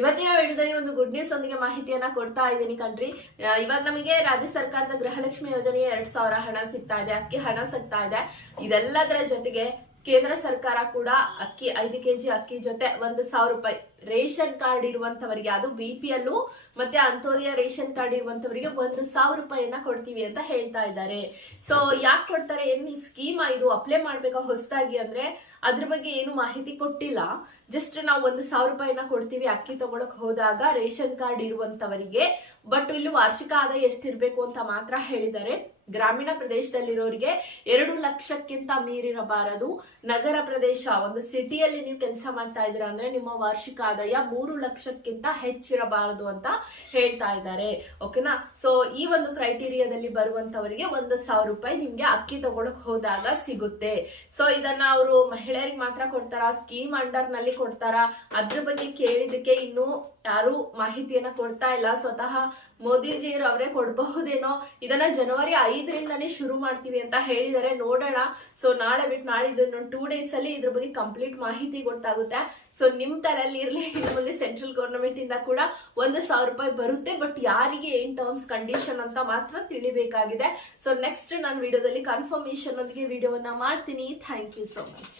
ಇವತ್ತಿನ ವಿಡಿಯೋದಲ್ಲಿ ಒಂದು ಗುಡ್ ನ್ಯೂಸ್ ಒಂದಿಗೆ ಮಾಹಿತಿಯನ್ನ ಕೊಡ್ತಾ ಇದ್ದೀನಿ ಕಣ್ರಿ. ಇವಾಗ ನಮಗೆ ರಾಜ್ಯ ಸರ್ಕಾರದ ಗೃಹಲಕ್ಷ್ಮಿ ಯೋಜನೆಗೆ 2000 ಹಣ ಸಿಗ್ತಾ ಇದೆ, ಅಕ್ಕಿ ಹಣ ಸಿಗ್ತಾ ಇದೆ. ಇದೆಲ್ಲದರ ಜೊತೆಗೆ ಕೇಂದ್ರ ಸರ್ಕಾರ ಕೂಡ ಅಕ್ಕಿ 5 ಕೆಜಿ ಅಕ್ಕಿ ಜೊತೆ 1000 ರೂಪಾಯಿ ರೇಷನ್ ಕಾರ್ಡ್ ಇರುವಂತವರಿಗೆ, ಅದು BPL ಮತ್ತೆ ಅಂತ್ಯೋದಯ ರೇಷನ್ ಕಾರ್ಡ್ ಇರುವಂತವರಿಗೆ 1000 ರೂಪಾಯಿಯನ್ನ ಕೊಡ್ತೀವಿ ಅಂತ ಹೇಳ್ತಾ ಇದ್ದಾರೆ. ಸೊ ಯಾಕೆ ಕೊಡ್ತಾರೆ, ಏನ್ ಈ ಸ್ಕೀಮ್ ಇದು ಅಪ್ಲೈ ಮಾಡ್ಬೇಕಾ ಹೊಸದಾಗಿ ಅಂದ್ರೆ ಅದ್ರ ಬಗ್ಗೆ ಏನು ಮಾಹಿತಿ ಕೊಟ್ಟಿಲ್ಲ. ಜಸ್ಟ್ ನಾವು 1000 ರೂಪಾಯಿನ ಕೊಡ್ತೀವಿ ಅಕ್ಕಿ ತಗೊಳಕ್ ಹೋದಾಗ ರೇಷನ್ ಕಾರ್ಡ್ ಇರುವಂತವರಿಗೆ. ಬಟ್ ಇಲ್ಲಿ ವಾರ್ಷಿಕ ಆದಾಯ ಎಷ್ಟಿರ್ಬೇಕು ಅಂತ ಮಾತ್ರ ಹೇಳಿದ್ದಾರೆ. ಗ್ರಾಮೀಣ ಪ್ರದೇಶದಲ್ಲಿರೋರಿಗೆ 2 ಲಕ್ಷಕ್ಕಿಂತ ಮೀರಿರಬಾರದು. ನಗರ ಪ್ರದೇಶ, ಒಂದು ಸಿಟಿಯಲ್ಲಿ ನೀವು ಕೆಲಸ ಮಾಡ್ತಾ ಇದ್ದೀರಾ ಅಂದ್ರೆ ನಿಮ್ಮ ವಾರ್ಷಿಕ ಆದಾಯ 3 ಲಕ್ಷಕ್ಕಿಂತ ಹೆಚ್ಚಿರಬಾರದು ಅಂತ ಹೇಳ್ತಾ ಇದ್ದಾರೆ. ಓಕೆನಾ. ಸೊ ಈ ಒಂದು ಕ್ರೈಟೀರಿಯಾದಲ್ಲಿ ಬರುವಂತವರಿಗೆ 1000 ರೂಪಾಯಿ ನಿಮ್ಗೆ ಅಕ್ಕಿ ತಗೊಳಕ್ ಹೋದಾಗ ಸಿಗುತ್ತೆ. ಸೊ ಇದನ್ನ ಅವರು ಮಹಿಳೆಯರಿಗೆ ಮಾತ್ರ ಕೊಡ್ತಾರಾ, ಸ್ಕೀಮ್ ಅಂಡರ್ ನಲ್ಲಿ ಕೊಡ್ತಾರಾ, ಅದ್ರ ಬಗ್ಗೆ ಕೇಳಿದಕ್ಕೆ ಇನ್ನು ಯಾರು ಮಾಹಿತಿಯನ್ನ ಕೊಡ್ತಾ ಇಲ್ಲ. ಸ್ವತಃ ಮೋದಿಜಿಯವರು ಅವರೇ ಕೊಡಬಹುದೇನೋ. ಇದನ್ನ ಜನವರಿ 5ರಿಂದಾನೇ ಶುರು ಮಾಡ್ತೀವಿ ಅಂತ ಹೇಳಿದರೆ, ನೋಡೋಣ. ಸೊ ನಾಳೆ ಬಿಟ್ಟು ನಾಳಿದ್ದು 2 ಡೇಸ್ ಅಲ್ಲಿ ಇದ್ರ ಬಗ್ಗೆ ಕಂಪ್ಲೀಟ್ ಮಾಹಿತಿ ಗೊತ್ತಾಗುತ್ತೆ. ಸೊ ನಿಮ್ ತಲೆಯಲ್ಲಿ ಇರ್ಲಿ, ನಿಮ್ಮಲ್ಲಿ ಸೆಂಟ್ರಲ್ ಗವರ್ನಮೆಂಟ್ ಇಂದ ಕೂಡ 1000 ರೂಪಾಯಿ ಬರುತ್ತೆ. ಬಟ್ ಯಾರಿಗೆ ಏನ್ ಟರ್ಮ್ಸ್ ಕಂಡೀಷನ್ ಅಂತ ಮಾತ್ರ ತಿಳಿಬೇಕಾಗಿದೆ. ಸೊ ನೆಕ್ಸ್ಟ್ ನಾನು ವಿಡಿಯೋದಲ್ಲಿ ಕನ್ಫರ್ಮೇಶನ್ ಒಂದಿಗೆ ವಿಡಿಯೋವನ್ನ ಮಾಡ್ತೀನಿ. Thank you so much.